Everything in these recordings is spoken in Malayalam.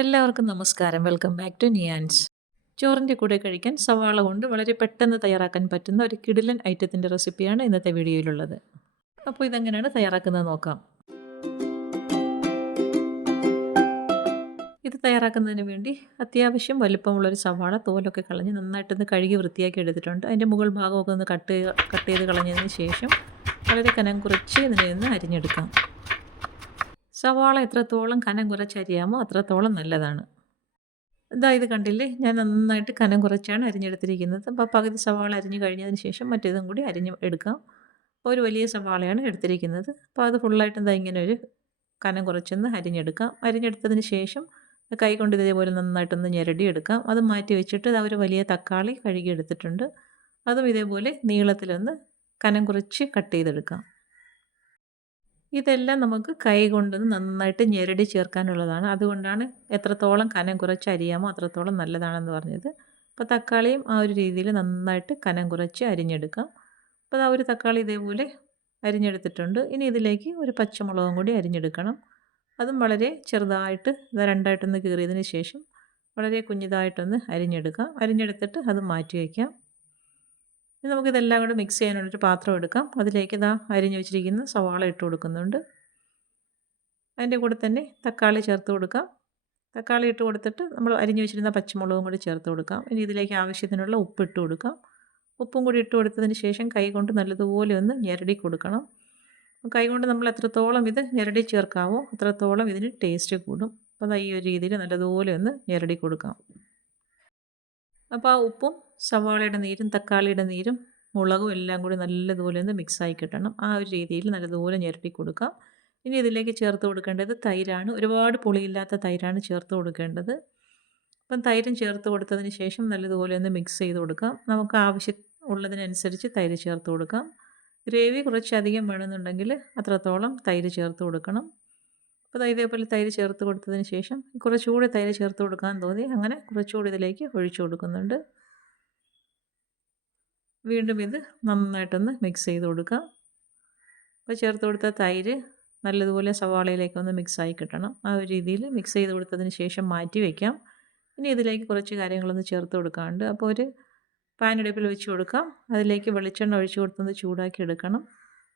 എല്ലാവർക്കും നമസ്കാരം. Welcome back to Niyans. ചോറിൻ്റെ കൂടെ കഴിക്കാൻ സവാള കൊണ്ട് വളരെ പെട്ടെന്ന് തയ്യാറാക്കാൻ പറ്റുന്ന ഒരു കിടിലൻ ഐറ്റത്തിൻ്റെ റെസിപ്പിയാണ് ഇന്നത്തെ വീഡിയോയിലുള്ളത്. അപ്പോൾ ഇതെങ്ങനെയാണ് തയ്യാറാക്കുന്നത് നോക്കാം. ഇത് തയ്യാറാക്കുന്നതിന് വേണ്ടി അത്യാവശ്യം വലിപ്പമുള്ളൊരു സവാള തോലൊക്കെ കളഞ്ഞ് നന്നായിട്ടൊന്ന് കഴുകി വൃത്തിയാക്കി എടുത്തിട്ടുണ്ട്. അതിൻ്റെ മുകൾ ഭാഗമൊക്കെ ഒന്ന് കട്ട് ചെയ്ത് കളഞ്ഞതിന് ശേഷം വളരെ കനം കുറച്ച് ഇതിനെ ഒന്ന് അരിഞ്ഞെടുക്കാം. സവാള എത്രത്തോളം കനം കുറച്ചരിയാമോ അത്രത്തോളം നല്ലതാണ്. ഇത് കണ്ടില്ലേ, ഞാൻ നന്നായിട്ട് കനം കുറച്ചാണ് അരിഞ്ഞെടുത്തിരിക്കുന്നത്. അപ്പോൾ പകുതി സവാള അരിഞ്ഞ് കഴിഞ്ഞതിന് ശേഷം മറ്റേതും കൂടി അരിഞ്ഞ് എടുക്കാം. ഒരു വലിയ സവാളയാണ് എടുത്തിരിക്കുന്നത്. അപ്പോൾ അത് ഫുള്ളായിട്ട് ഇങ്ങനെ ഒരു കനം കുറച്ചൊന്ന് അരിഞ്ഞെടുക്കാം. അരിഞ്ഞെടുത്തതിന് ശേഷം കൈ കൊണ്ട് ഇതേപോലെ നന്നായിട്ടൊന്ന് ഞെരടി എടുക്കാം. അത് മാറ്റി വെച്ചിട്ട് ഒരു വലിയ തക്കാളി കഴുകിയെടുത്തിട്ടുണ്ട്. അതും ഇതേപോലെ നീളത്തിലൊന്ന് കനം കുറച്ച് കട്ട് ചെയ്തെടുക്കാം. ഇതെല്ലാം നമുക്ക് കൈ കൊണ്ട് നന്നായിട്ട് ഞെരടി ചേർക്കാനുള്ളതാണ്. അതുകൊണ്ടാണ് എത്രത്തോളം കനം കുറച്ച് അരിയാമോ അത്രത്തോളം നല്ലതാണെന്ന് പറഞ്ഞത്. അപ്പോൾ തക്കാളിയും ആ ഒരു രീതിയിൽ നന്നായിട്ട് കനം കുറച്ച് അരിഞ്ഞെടുക്കാം. അപ്പോൾ ആ ഒരു തക്കാളി ഇതേപോലെ അരിഞ്ഞെടുത്തിട്ടുണ്ട്. ഇനി ഇതിലേക്ക് ഒരു പച്ചമുളകും കൂടി അരിഞ്ഞെടുക്കണം. അതും വളരെ ചെറുതായിട്ട് രണ്ടായിട്ടൊന്ന് കീറിയതിന് ശേഷം വളരെ കുഞ്ഞിതായിട്ടൊന്ന് അരിഞ്ഞെടുക്കാം. അരിഞ്ഞെടുത്തിട്ട് അത് മാറ്റി വയ്ക്കാം. ഇനി നമുക്കിതെല്ലാം കൂടെ മിക്സ് ചെയ്യാനുള്ളൊരു പാത്രം എടുക്കാം. അതിലേക്ക് അരിഞ്ഞു വെച്ചിരിക്കുന്ന സവാള ഇട്ട് കൊടുക്കുന്നുണ്ട്. അതിൻ്റെ കൂടെ തന്നെ തക്കാളി ചേർത്ത് കൊടുക്കാം. തക്കാളി ഇട്ട് കൊടുത്തിട്ട് നമ്മൾ അരിഞ്ഞു വെച്ചിരുന്ന പച്ചമുളകും കൂടി ചേർത്ത് കൊടുക്കാം. ഇനി ഇതിലേക്ക് ആവശ്യത്തിനുള്ള ഉപ്പ് ഇട്ട് കൊടുക്കാം. ഉപ്പും കൂടി ഇട്ട് കൊടുത്തതിന് ശേഷം കൈ കൊണ്ട് നല്ലതുപോലെ ഒന്ന് ഞെരടി കൊടുക്കണം. കൈ കൊണ്ട് നമ്മൾ എത്രത്തോളം ഇത് ഞെരടി ചേർക്കാവോ അത്രത്തോളം ഇതിന് ടേസ്റ്റ് കൂടും. അപ്പോൾ ഈ ഒരു രീതിയിൽ നല്ലതുപോലെ ഒന്ന് ഞെരടി കൊടുക്കാം. അപ്പോൾ ആ ഉപ്പും സവാളയുടെ നീരും തക്കാളിയുടെ നീരും മുളകും എല്ലാം കൂടി നല്ലതുപോലെ ഒന്ന് മിക്സായി കിട്ടണം. ആ ഒരു രീതിയിൽ നല്ലതുപോലെ ഞെരടി കൊടുക്കാം. ഇനി ഇതിലേക്ക് ചേർത്ത് കൊടുക്കേണ്ടത് തൈരാണ്. ഒരുപാട് പുളിയില്ലാത്ത തൈരാണ് ചേർത്ത് കൊടുക്കേണ്ടത്. അപ്പം തൈരും ചേർത്ത് കൊടുത്തതിന് ശേഷം നല്ലതുപോലെ ഒന്ന് മിക്സ് ചെയ്ത് കൊടുക്കാം. നമുക്ക് ഉള്ളതിനനുസരിച്ച് തൈര് ചേർത്ത് കൊടുക്കാം. ഗ്രേവി കുറച്ചധികം വേണമെന്നുണ്ടെങ്കിൽ അത്രത്തോളം തൈര് ചേർത്ത് കൊടുക്കണം. അപ്പോൾ ഇതേപോലെ തൈര് ചേർത്ത് കൊടുത്തതിന് ശേഷം കുറച്ചുകൂടി തൈര് ചേർത്ത് കൊടുക്കാൻ തോന്നി അങ്ങനെ കുറച്ചുകൂടി ഇതിലേക്ക് ഒഴിച്ചു കൊടുക്കുന്നുണ്ട്. വീണ്ടും ഇത് നന്നായിട്ടൊന്ന് മിക്സ് ചെയ്ത് കൊടുക്കാം. അപ്പോൾ ചേർത്ത് കൊടുത്ത തൈര് നല്ലതുപോലെ സവാളയിലേക്കൊന്ന് മിക്സായി കിട്ടണം. ആ ഒരു രീതിയിൽ മിക്സ് ചെയ്ത് കൊടുത്തതിന് ശേഷം മാറ്റി വയ്ക്കാം. ഇനി ഇതിലേക്ക് കുറച്ച് കാര്യങ്ങളൊന്ന് ചേർത്ത് കൊടുക്കാനുണ്ട്. അപ്പോൾ ഒരു പാൻ അടുപ്പിൽ വെച്ച് കൊടുക്കാം. അതിലേക്ക് വെളിച്ചെണ്ണ ഒഴിച്ച് കൊടുത്തൊന്ന് ചൂടാക്കി എടുക്കണം.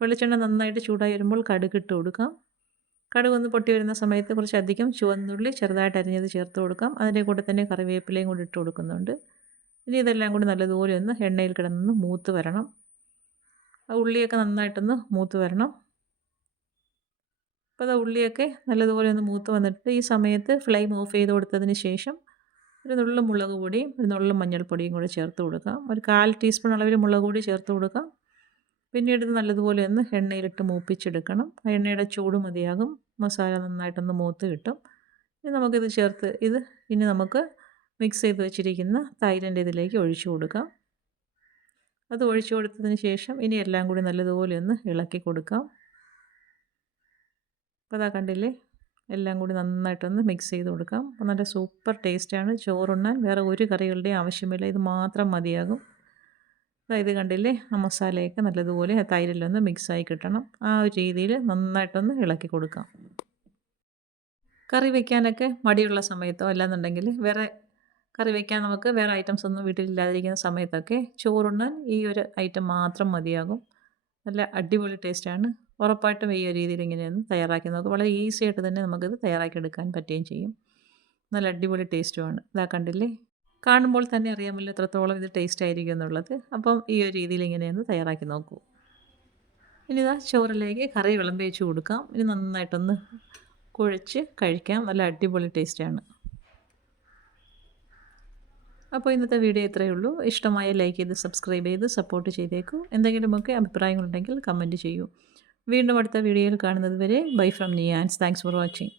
വെളിച്ചെണ്ണ നന്നായിട്ട് ചൂടായി വരുമ്പോൾ കടുക് ഇട്ട് കൊടുക്കാം. കടുക് ഒന്ന് പൊട്ടി വരുന്ന സമയത്ത് കുറച്ചധികം ചുവന്നുള്ളി ചെറുതായിട്ട് അരിഞ്ഞത് ചേർത്ത് കൊടുക്കാം. അതിൻ്റെ കൂടെ തന്നെ കറിവേപ്പിലയും കൂടി ഇട്ട് കൊടുക്കുന്നുണ്ട്. ഇനി ഇതെല്ലാം കൂടി നല്ലതുപോലെ ഒന്ന് എണ്ണയിൽ കിടന്ന് മൂത്ത് വരണം. ആ ഉള്ളിയൊക്കെ നന്നായിട്ടൊന്ന് മൂത്ത് വരണം. അപ്പോൾ ഉള്ളിയൊക്കെ നല്ലതുപോലെ ഒന്ന് മൂത്ത് വന്നിട്ട് ഈ സമയത്ത് ഫ്ലെയിം ഓഫ് ചെയ്ത് കൊടുത്തതിന് ശേഷം ഒരു നുള്ളു മുളക് പൊടിയും ഒരു നുള്ളു മഞ്ഞൾപ്പൊടിയും കൂടി ചേർത്ത് കൊടുക്കാം. ഒരു 1/4 ടീസ്പൂൺ അളവിൽ മുളക് പൊടി ചേർത്ത് കൊടുക്കാം. പിന്നീട് ഇത് നല്ലതുപോലെ ഒന്ന് എണ്ണയിലിട്ട് മൂപ്പിച്ചെടുക്കണം. ആ എണ്ണയുടെ ചൂട് മതിയാകും. മസാല നന്നായിട്ടൊന്ന് മൂത്ത് കിട്ടും. ഇനി നമുക്കിത് ചേർത്ത് ഇനി നമുക്ക് മിക്സ് ചെയ്ത് വെച്ചിരിക്കുന്ന തൈരിൻ്റെ ഇതിലേക്ക് ഒഴിച്ചു കൊടുക്കാം. അത് ഒഴിച്ചു കൊടുത്തതിന് ശേഷം ഇനി എല്ലാം കൂടി നല്ലതുപോലെ ഒന്ന് ഇളക്കി കൊടുക്കാം. അപ്പോൾ കണ്ടില്ലേ, എല്ലാം കൂടി നന്നായിട്ടൊന്ന് മിക്സ് ചെയ്ത് കൊടുക്കാം. അപ്പോൾ നല്ല സൂപ്പർ ടേസ്റ്റാണ്. ചോറുണ്ണാൻ വേറെ ഒരു കറികളുടെയും ആവശ്യമില്ല. ഇത് മാത്രം മതിയാകും. ഇത് കണ്ടില്ലേ, ആ മസാലയൊക്കെ നല്ലതുപോലെ തൈരിലൊന്ന് മിക്സായി കിട്ടണം. ആ ഒരു രീതിയിൽ നന്നായിട്ടൊന്ന് ഇളക്കി കൊടുക്കാം. കറി വയ്ക്കാനൊക്കെ മടിയുള്ള സമയത്തോ അല്ലാന്നുണ്ടെങ്കിൽ വേറെ കറി വയ്ക്കാൻ നമുക്ക് വേറെ ഐറ്റംസ് ഒന്നും വീട്ടിലില്ലാതിരിക്കുന്ന സമയത്തൊക്കെ ചോറുണ്ണാൻ ഈ ഒരു ഐറ്റം മാത്രം മതിയാകും. നല്ല അടിപൊളി ടേസ്റ്റാണ്. ഉറപ്പായിട്ടും ഈ ഒരു രീതിയിൽ ഇങ്ങനെയൊന്ന് തയ്യാറാക്കി നോക്കുക. വളരെ ഈസി ആയിട്ട് തന്നെ നമുക്കിത് തയ്യാറാക്കി എടുക്കാൻ പറ്റുകയും ചെയ്യും. നല്ല അടിപൊളി ടേസ്റ്റുമാണ്. കണ്ടില്ലേ, കാണുമ്പോൾ തന്നെ അറിയാമല്ലോ എത്രത്തോളം ഇത് ടേസ്റ്റ് ആയിരിക്കും എന്നുള്ളത്. അപ്പം ഈ ഒരു രീതിയിൽ ഇങ്ങനെയൊന്ന് തയ്യാറാക്കി നോക്കൂ. ഇനി ചോറിലേക്ക് കറി വിളമ്പി വെച്ച് കൊടുക്കാം. ഇനി നന്നായിട്ടൊന്ന് കുഴച്ച് കഴിക്കാം. നല്ല അടിപൊളി ടേസ്റ്റാണ്. അപ്പോൾ ഇന്നത്തെ വീഡിയോ ഇത്രയേ ഉള്ളൂ. ഇഷ്ടമായ ലൈക്ക് ചെയ്ത് സബ്സ്ക്രൈബ് ചെയ്ത് സപ്പോർട്ട് ചെയ്തേക്കൂ. എന്തെങ്കിലുമൊക്കെ അഭിപ്രായങ്ങളുണ്ടെങ്കിൽ കമൻറ്റ് ചെയ്യൂ. വീണ്ടും അടുത്ത വീഡിയോയിൽ കാണുന്നത് വരെ bye from Niyans. Thanks for watching.